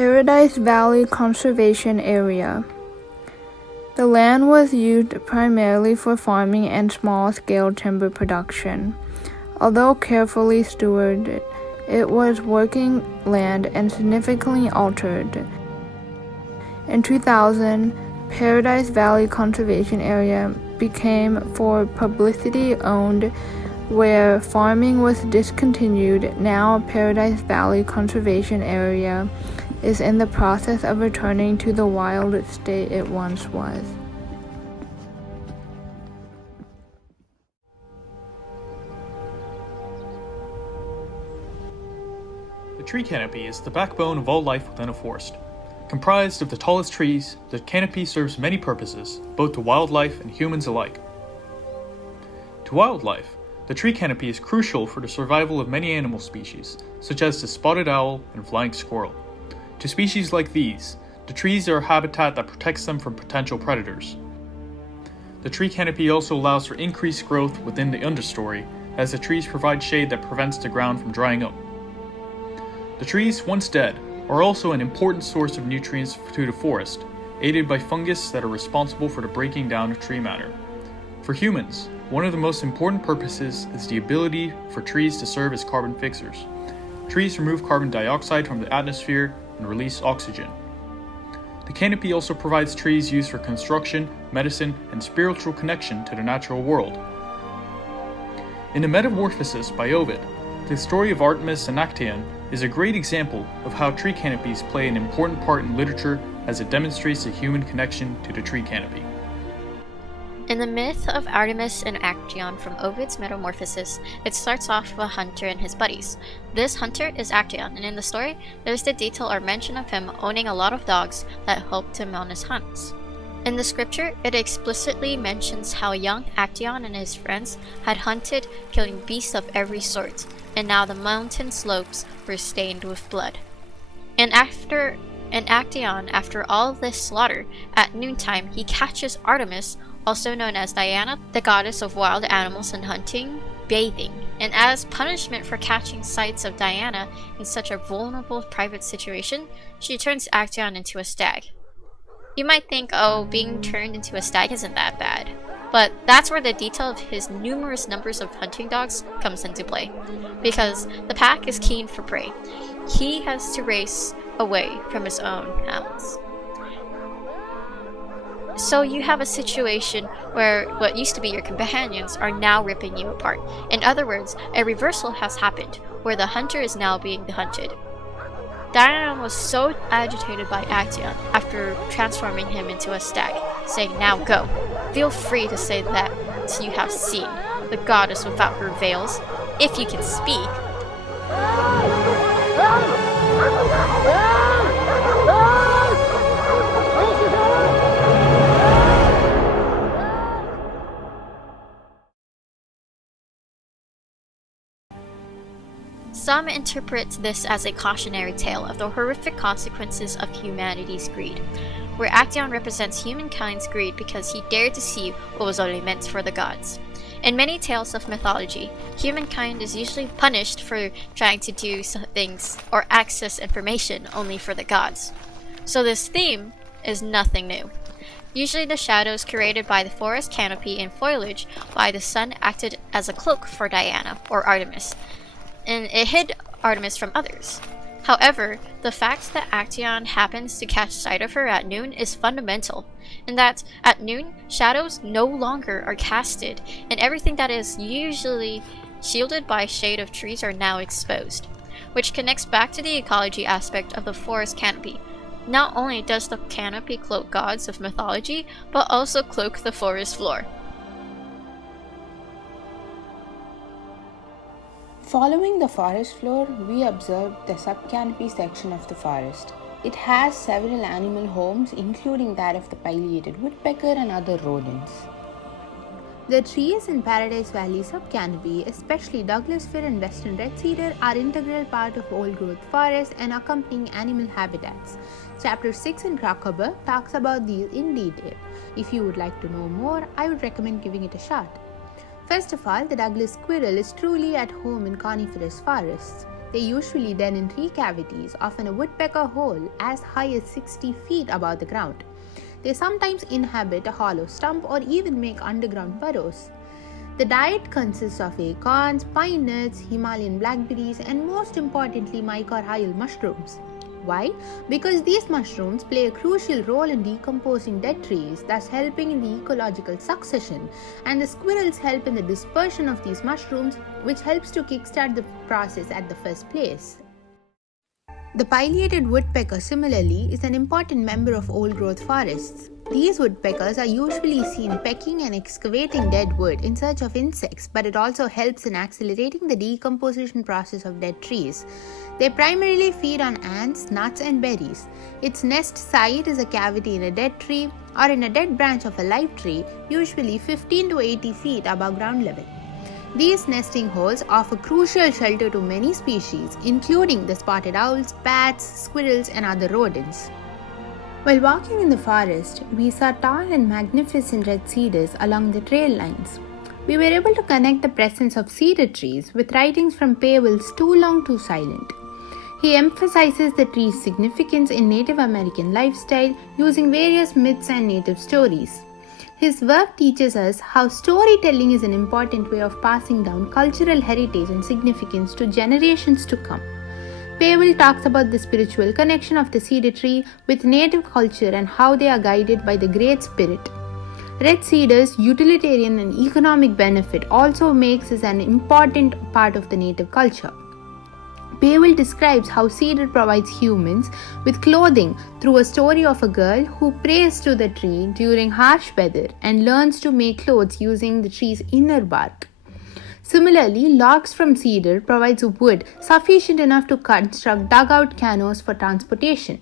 Paradise Valley Conservation Area. The land was used primarily for farming and small-scale timber production. Although carefully stewarded, it was working land and significantly altered. In 2000, Paradise Valley Conservation Area became for publicity owned, where farming was discontinued. Now Paradise Valley Conservation Area is in the process of returning to the wild state it once was. The tree canopy is the backbone of all life within a forest. Comprised of the tallest trees, the canopy serves many purposes, both to wildlife and humans alike. To wildlife, the tree canopy is crucial for the survival of many animal species, such as the spotted owl and flying squirrel. To species like these, the trees are a habitat that protects them from potential predators. The tree canopy also allows for increased growth within the understory, as the trees provide shade that prevents the ground from drying up. The trees, once dead, are also an important source of nutrients to the forest, aided by fungus that are responsible for the breaking down of tree matter. For humans, one of the most important purposes is the ability for trees to serve as carbon fixers. Trees remove carbon dioxide from the atmosphere and release oxygen. The canopy also provides trees used for construction, medicine, and spiritual connection to the natural world. In the Metamorphosis by Ovid, the story of Artemis and Actaeon is a great example of how tree canopies play an important part in literature, as it demonstrates the human connection to the tree canopy. In the myth of Artemis and Actaeon from Ovid's Metamorphosis, it starts off with a hunter and his buddies. This hunter is Actaeon, and in the story, there's the detail or mention of him owning a lot of dogs that helped him on his hunts. In the scripture, it explicitly mentions how young Actaeon and his friends had hunted, killing beasts of every sort, and now the mountain slopes were stained with blood. And Actaeon, after all this slaughter, at noontime he catches Artemis, also known as Diana, the goddess of wild animals and hunting, bathing. And as punishment for catching sights of Diana in such a vulnerable private situation, she turns Actaeon into a stag. You might think, oh, being turned into a stag isn't that bad. But that's where the detail of his numerous numbers of hunting dogs comes into play. Because the pack is keen for prey, he has to race away from his own hounds. So you have a situation where what used to be your companions are now ripping you apart. In other words, a reversal has happened, where the hunter is now being the hunted. Diana was so agitated by Actaeon after transforming him into a stag, saying, "Now go. Feel free to say that you have seen the goddess without her veils, if you can speak." Some interpret this as a cautionary tale of the horrific consequences of humanity's greed, where Actaeon represents humankind's greed because he dared to see what was only meant for the gods. In many tales of mythology, humankind is usually punished for trying to do things or access information only for the gods. So this theme is nothing new. Usually the shadows created by the forest canopy and foliage by the sun acted as a cloak for Diana, or Artemis, and it hid Artemis from others. However, the fact that Actaeon happens to catch sight of her at noon is fundamental, in that at noon, shadows no longer are casted, and everything that is usually shielded by shade of trees are now exposed, which connects back to the ecology aspect of the forest canopy. Not only does the canopy cloak gods of mythology, but also cloak the forest floor. Following the forest floor, we observed the subcanopy section of the forest. It has several animal homes, including that of the pileated woodpecker and other rodents. The trees in Paradise Valley subcanopy, especially Douglas fir and western red cedar, are integral part of old-growth forest and accompanying animal habitats. Chapter 6 in Crocobber talks about these in detail. If you would like to know more, I would recommend giving it a shot. First of all, the Douglas squirrel is truly at home in coniferous forests. They usually den in tree cavities, often a woodpecker hole as high as 60 feet above the ground. They sometimes inhabit a hollow stump or even make underground burrows. The diet consists of acorns, pine nuts, Himalayan blackberries, and most importantly, mycorrhizal mushrooms. Why? Because these mushrooms play a crucial role in decomposing dead trees, thus helping in the ecological succession, and the squirrels help in the dispersion of these mushrooms, which helps to kickstart the process at the first place. The pileated woodpecker, similarly, is an important member of old-growth forests. These woodpeckers are usually seen pecking and excavating dead wood in search of insects, but it also helps in accelerating the decomposition process of dead trees. They primarily feed on ants, nuts, and berries. Its nest site is a cavity in a dead tree or in a dead branch of a live tree, usually 15 to 80 feet above ground level. These nesting holes offer crucial shelter to many species, including the spotted owls, bats, squirrels, and other rodents. While walking in the forest, we saw tall and magnificent red cedars along the trail lines. We were able to connect the presence of cedar trees with writings from Pavell's Too Long, Too Silent. He emphasizes the tree's significance in Native American lifestyle using various myths and native stories. His work teaches us how storytelling is an important way of passing down cultural heritage and significance to generations to come. Pavell talks about the spiritual connection of the cedar tree with native culture and how they are guided by the Great Spirit. Red cedar's utilitarian and economic benefit also makes it an important part of the native culture. Pavell describes how cedar provides humans with clothing through a story of a girl who prays to the tree during harsh weather and learns to make clothes using the tree's inner bark. Similarly, logs from cedar provides wood sufficient enough to construct dugout canoes for transportation.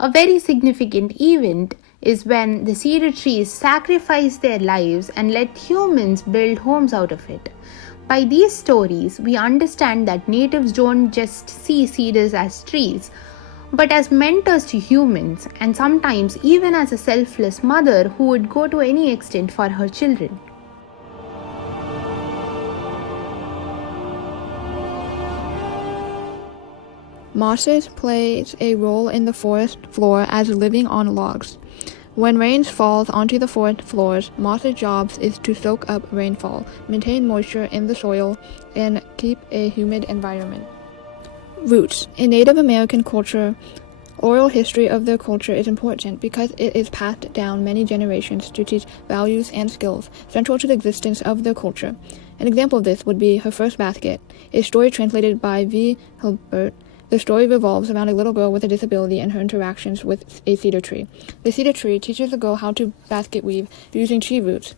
A very significant event is when the cedar trees sacrifice their lives and let humans build homes out of it. By these stories, we understand that natives don't just see cedars as trees, but as mentors to humans, and sometimes even as a selfless mother who would go to any extent for her children. Mosses plays a role in the forest floor as living on logs. When rain falls onto the forest floors, moss's job is to soak up rainfall, maintain moisture in the soil, and keep a humid environment. Roots. In Native American culture, oral history of their culture is important because it is passed down many generations to teach values and skills central to the existence of their culture. An example of this would be Her First Basket, a story translated by V. Hilbert. The story revolves around a little girl with a disability and her interactions with a cedar tree. The cedar tree teaches the girl how to basket weave using tree roots,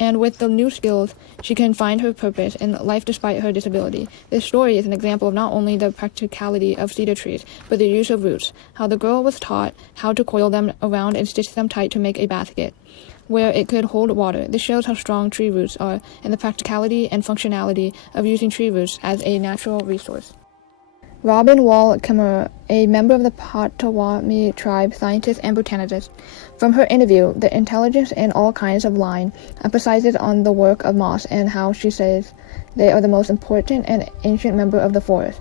and with the new skills, she can find her purpose in life despite her disability. This story is an example of not only the practicality of cedar trees, but the use of roots, how the girl was taught how to coil them around and stitch them tight to make a basket, where it could hold water. This shows how strong tree roots are and the practicality and functionality of using tree roots as a natural resource. Robin Wall Kimmerer, a member of the Potawatomi tribe, scientist and botanist. From her interview, The Intelligence in All Kinds of Line emphasizes on the work of moss and how she says they are the most important and ancient member of the forest.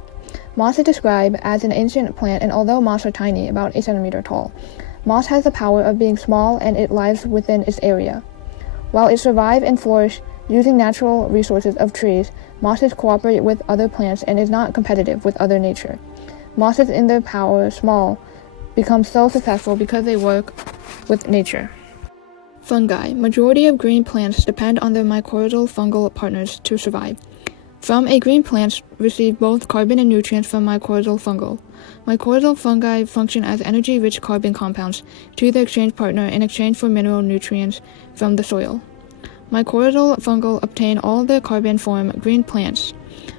Moss is described as an ancient plant, and although moss are tiny, about 8 centimeters tall, moss has the power of being small and it lives within its area. While it survives and flourishes using natural resources of trees, mosses cooperate with other plants and is not competitive with other nature. Mosses in their power small become so successful because they work with nature. Fungi. Majority of green plants depend on their mycorrhizal fungal partners to survive. From a green plant receive both carbon and nutrients from mycorrhizal fungal. Mycorrhizal fungi function as energy-rich carbon compounds to the exchange partner in exchange for mineral nutrients from the soil. Mycorrhizal fungal obtain all their carbon from green plants.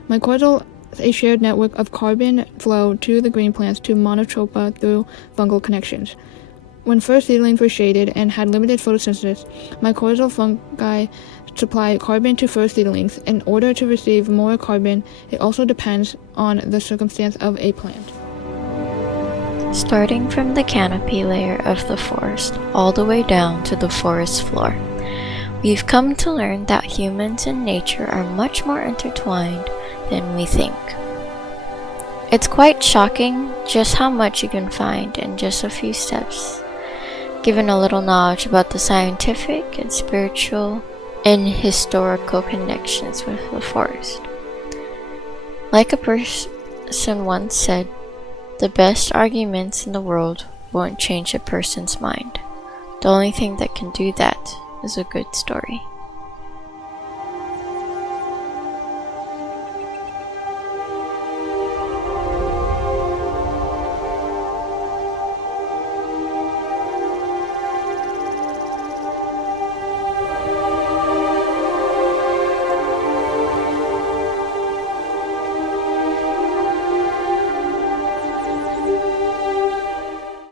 Mycorrhizal is a shared network of carbon flow to the green plants to monotropa through fungal connections. When first seedlings were shaded and had limited photosynthesis, mycorrhizal fungi supply carbon to first seedlings. In order to receive more carbon, it also depends on the circumstance of a plant. Starting from the canopy layer of the forest all the way down to the forest floor, we've come to learn that humans and nature are much more intertwined than we think. It's quite shocking just how much you can find in just a few steps, given a little knowledge about the scientific and spiritual and historical connections with the forest. Like a person once said, the best arguments in the world won't change a person's mind. The only thing that can do that is a good story.